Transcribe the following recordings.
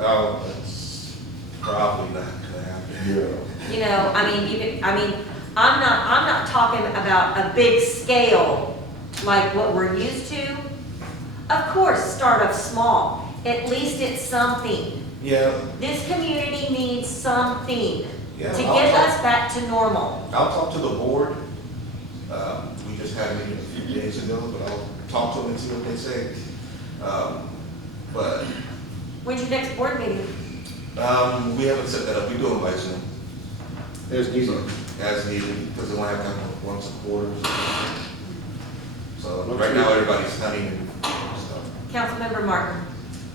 Oh, that's probably not gonna happen. Yeah. You know, I'm not talking about a big scale like what we're used to. Of course, start off small. At least it's something. Yeah, This community needs something Yeah, to I'll get talk- us back to normal. I'll talk to the board. We just had a meeting a few days ago, but I'll talk to them and see what they say. But, When's your next board meeting? we haven't set that up. We do it by Zoom. As needed. As needed, because they want to have them once a quarter. So right now, everybody's hunting and stuff. Councilmember Martin.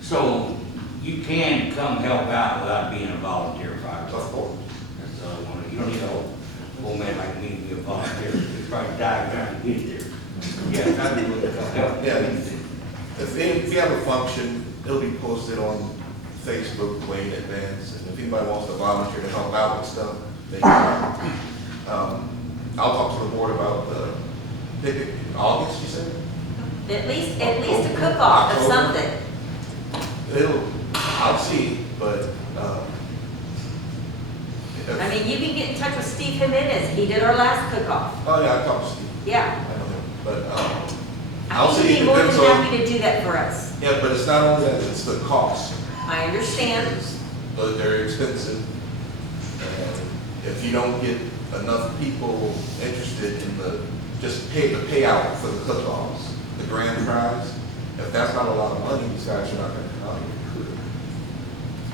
So you can come help out without being a volunteer fire. Of course. That's all I want. You don't need a old man like me to be a volunteer. You probably die trying to get there. Yeah, I would help. Yeah, if you have a function, it'll be posted on Facebook way in advance, and if anybody wants to volunteer to help out with stuff, they can. I'll talk to the board about the, pick it, August, you said? At least a cook-off of something. I'll see, but, I mean, you can get in touch with Steve Jimenez. He did our last cook-off. oh yeah, I talked to Steve, Yeah. I know him, but, I I'll think see. he'd be more than Depends on- happy to do that for us. Yeah, but it's not only that, it's the cost. I understand. But they're expensive. And if you don't get enough people interested in the payout for the cook-offs, the grand prize, if that's not a lot of money, these guys are not gonna come out here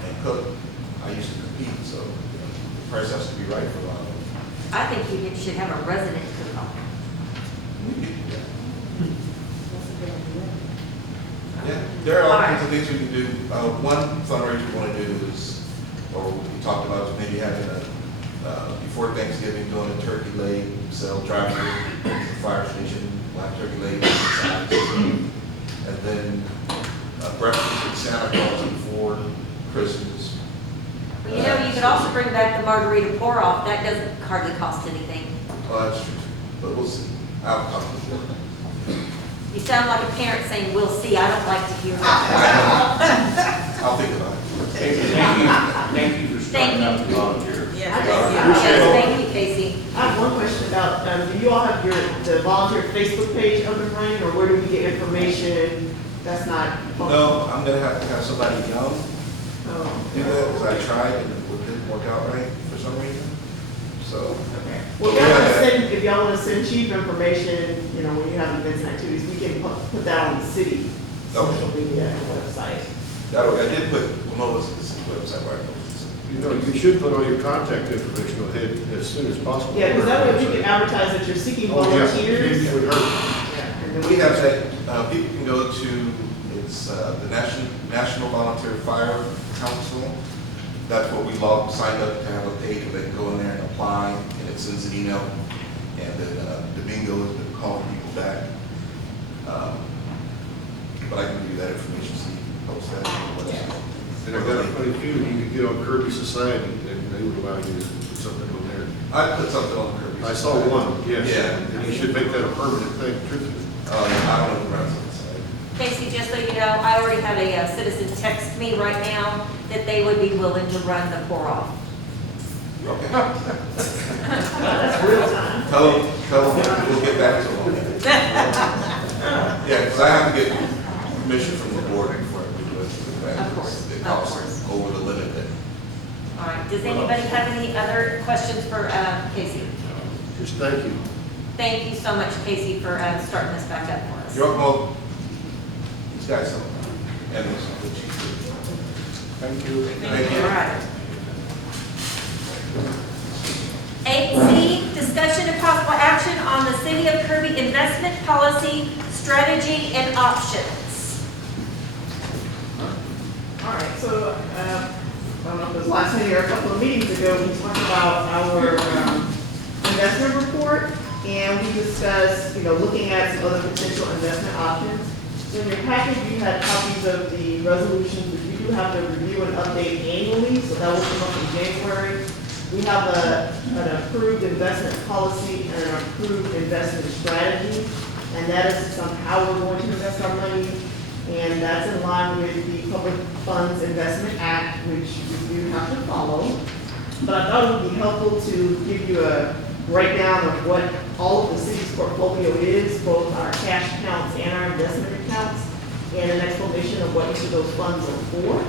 and cook. I used to compete, so, the price has to be right for a lot of them. I think you should have a resident cook-off. We could do that. Yeah, there are all kinds of things we can do. One fundraiser we want to do is, or we talked about maybe having before Thanksgiving, doing a turkey leg sale, drive through the fire station, black turkey leg, and then breakfast with Santa Claus before Christmas. Well, you know, you could also bring back the margarita pour-off. That doesn't hardly cost anything. Well, that's true, but we'll see. I'll talk to the board. You sound like a parent saying, "We'll see." I don't like to hear that. I'll think about it. Thank you for starting up the volunteer. Yes, thank you, Casey. I have one question about, do you all have the volunteer Facebook page up and running, or where do we get information that's not? No, I'm gonna have to have somebody young Oh, do that, because I tried and it didn't work out right for some reason. So, okay. Well, if y'all want to send chief information, you know, when you have events and activities, we can put that on the city social media and website. I did put, well, no, it's the website, right? You know, you should put all your contact information ahead as soon as possible. Yeah, because that way we can advertise that you're seeking Oh, yeah. volunteers. It would hurt. Yeah, and then We have that, people can go to, it's the National Volunteer Fire Council. That's what we signed up to have a page, and they can go in there and apply, and it sends an email. And then Domingo has been calling people back. But I can give you that information, so you can post that. And I've got a funny feeling you could get on Kirby Society, and they would allow you to put something on there. I put something on Kirby. I saw one, yes. Yeah. And you should make that a permanent thing, truthfully. I don't know the rest of the site. Casey, just so you know, I already had a citizen text me right now that they would be willing to run the pour-off. Okay. that's real time. Tell them, we'll get back to them. Yeah, because I have to get permission from the board before I do this. Of course, It of costs course. over the limit that. All right, does anybody have any other questions for Casey? Just thank you. Thank you so much, Casey, for starting this back up for us. You're welcome. These guys, and this, the chief. Thank you. Thank you. All right. 8C, discussion and possible action on the City of Kirby investment policy, strategy, and options. All right, so, I don't know if it was last meeting or a couple of meetings ago, we talked about our investment report, and we discussed, you know, looking at some other potential investment options. So in your package, you had copies of the resolutions, but you do have to review and update annually, so that will come up in January. We have an approved investment policy and an approved investment strategy, and that is on how we're going to invest our money, And that's in line with the Public Funds Investment Act, which you do have to follow. But I thought it would be helpful to give you a breakdown of what all of the city's portfolio is, both our cash accounts and our investment accounts, and an explanation of what each of those funds are for.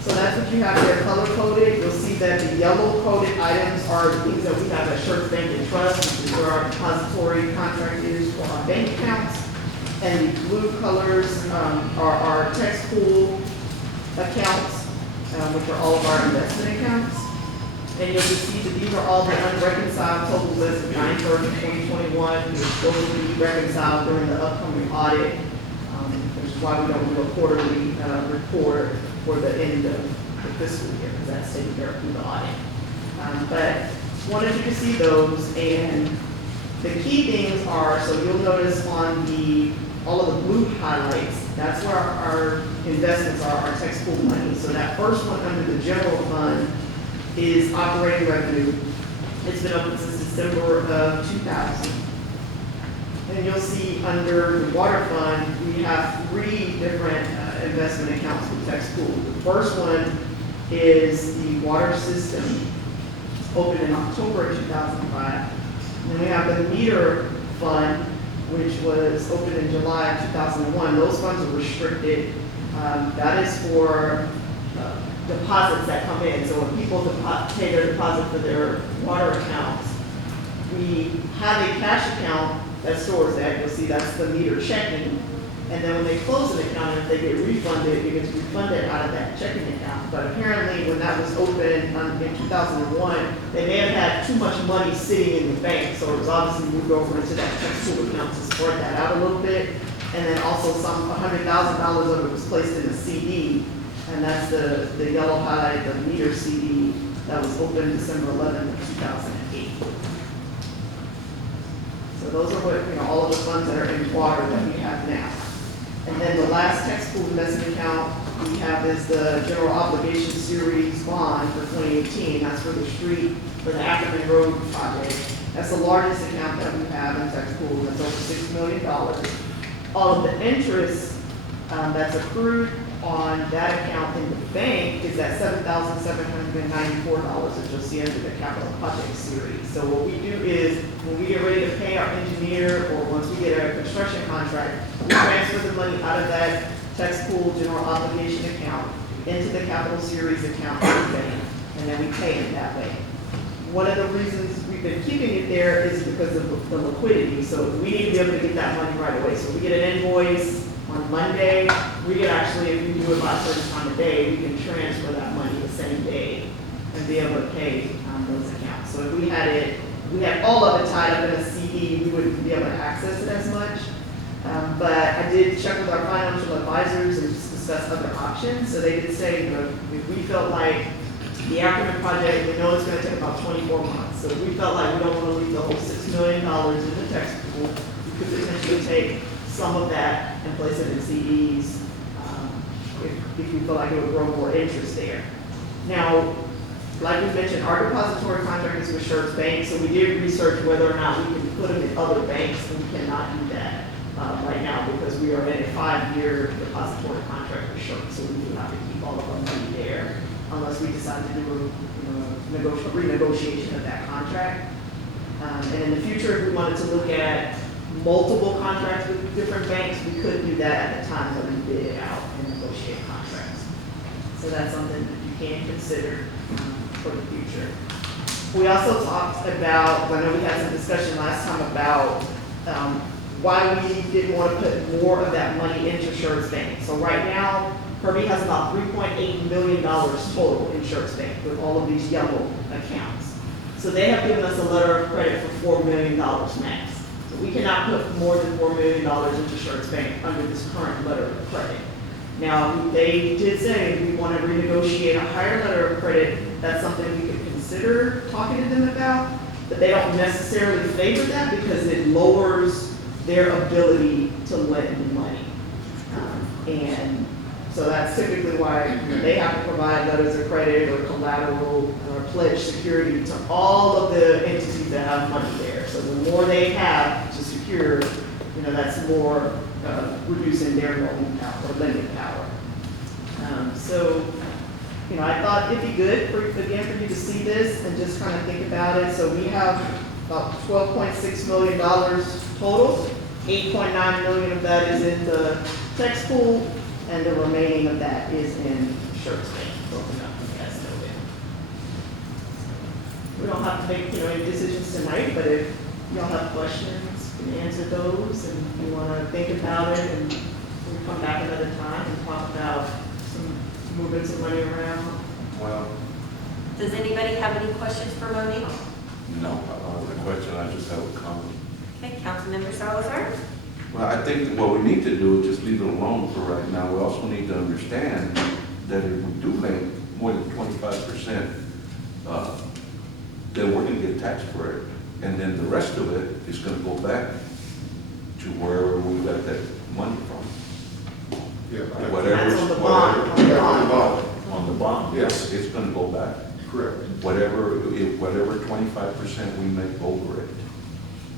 So that's what you have there color coded. You'll see that the yellow coded items are the things that we have at Church Bank and Trust, which is where our depository contract is for our bank accounts. And the blue colors are our tax pool accounts, which are all of our investment accounts. And you'll just see that these are all the unreconciled total list of 9/30/2021, which will be reconciled during the upcoming audit, which is why we don't do a quarterly report for the end of the fiscal year, because that's taken care of through the audit. But wanted you to see those, and the key things are, so you'll notice on all of the blue highlights, that's where our investments are, our tax pool money. So that first one under the general fund is operating revenue. It's been open since December of 2000. And you'll see under the water fund, we have 3 different investment accounts with tax pool. The first one is the water system, opened in October of 2005. And then we have the meter fund, which was opened in July of 2001. Those funds are restricted. That is for deposits that come in. So when people pay their deposit for their water accounts, we have a cash account that stores that. You'll see that's the meter checking. And then when they close an account, if they get refunded, it gets refunded out of that checking account. But apparently when that was open in 2001, they may have had too much money sitting in the bank. So it was obviously moved over into that tax pool account to spread that out a little bit. And then also some $100,000 of it was placed in a CD. And that's the yellow highlight, the meter CD that was opened December 11th of 2008. So those are what, all of the funds that are in water that we have now. And then the last tax pool investment account we have is the general obligation series bond for 2018. That's for the street, for the Ackerman Road project. That's the largest account that we have in tax pool. That's over $6 million. All of the interest that's accrued on that account in the bank is at $7,794 that you'll see under the capital project series. So what we do is when we get ready to pay our engineer, or once we get a construction contract, we transfer the money out of that tax pool general obligation account into the capital series account in the bank, and then we pay it that way. One of the reasons we've been keeping it there is because of the liquidity. So we need to be able to get that money right away. So we get an invoice on Monday, we can actually, if we do it by a certain time of day, we can transfer that money the same day and be able to pay those accounts. So if we had all of it tied up in a CD, we wouldn't be able to access it as much. But I did check with our financial advisors and just discuss other options. So they did say, if we felt like the Ackerman project, we know it's going to take about 24 months. So if we felt like we don't want to leave the whole $6 million in the tax pool, we could potentially take some of that and place it in CDs if you feel like it would grow more interest there. Now, like we mentioned, our depository contract is with Church Bank, so we did research whether or not we can put them in other banks, and we cannot do that right now because we are in a 5-year depository contract with Church, so we do have to keep all of our money there unless we decide to do a renegotiation of that contract. And in the future, if we wanted to look at multiple contracts with different banks, we could do that at the time that we bid it out and negotiate contracts. So that's something that you can consider for the future. We also talked about, I know we had some discussion last time about why we didn't want to put more of that money into Church Bank. So right now, Kirby has about $3.8 million total in Church Bank with all of these yellow accounts. So they have given us a letter of credit for $4 million max. So we cannot put more than $4 million into Church Bank under this current letter of credit. Now, they did say if we want to renegotiate a higher letter of credit, that's something we could consider talking to them about, but they don't necessarily favor that because it lowers their ability to lend money. And so that's typically why they have to provide letters of credit or collateral or pledge security to all of the entities that have money there. So the more they have to secure, that's more reducing their loan power or lending power. So, you know, I thought it'd be good for you to see this and just kind of think about it. So we have about $12.6 million total. 8.9 million of that is in the tax pool, and the remaining of that is in insurance bank, broken up as noted. We don't have to make, you know, any decisions tonight, but if y'all have questions, you can answer those, and you want to think about it, and we'll come back another time and talk about moving some money around. Well, Does anybody have any questions for Monique? no, I don't have a question, I just have a comment. Okay, Councilmember Salazar? Well, I think what we need to do is just leave it alone for right now. We also need to understand that if we do make more than 25%, then we're gonna get taxed for it. And then the rest of it is gonna go back to wherever we got that money from. Yeah. Whatever. That's on the bond. Yeah, on the bond. On the bond, Yes. it's gonna go back. Correct. Whatever 25% we make over it.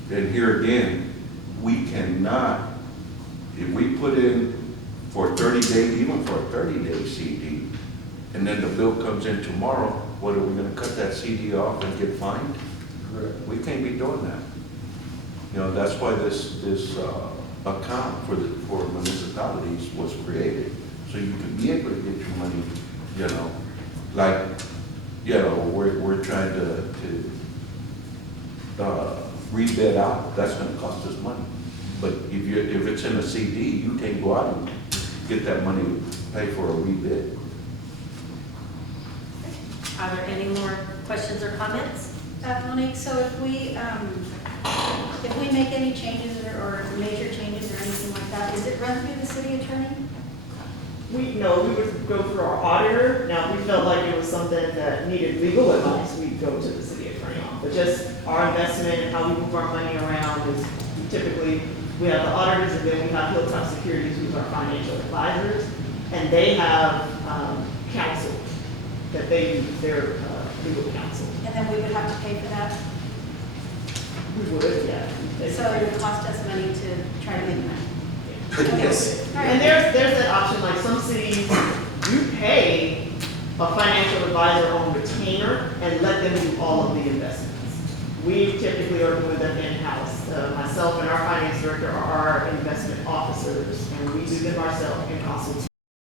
Then here again, we cannot, if we put in for 30 days, even for a 30-day CD, and then the bill comes in tomorrow, what, are we gonna cut that CD off and get fined? Correct. We can't be doing that. You know, that's why this account for municipalities was created, so you can be able to get your money, you know, like, you know, we're trying to rebid out, that's gonna cost us money. But if it's in a CD, you can't go out and get that money to pay for a rebid. Are there any more questions or comments? Monique, so if we make any changes or major changes or anything like that, is it run through the city attorney? We would go through our auditor. Now, if we felt like it was something that needed legal advice, we'd go to the city attorney. But just our investment and how we move our money around is typically, we have the auditors, and then we have Hilltop Securities, who's our financial advisors, and they have counsel that they use, their legal counsel. And then we would have to pay for that? We would, yeah. So it would cost us money to try to make money? Yes. All right. And there's that option, like some cities, you pay a financial advisor on retainer and let them do all of the investments. We typically are doing them in-house. Myself and our finance director are our investment officers, and we do them ourselves in consultation.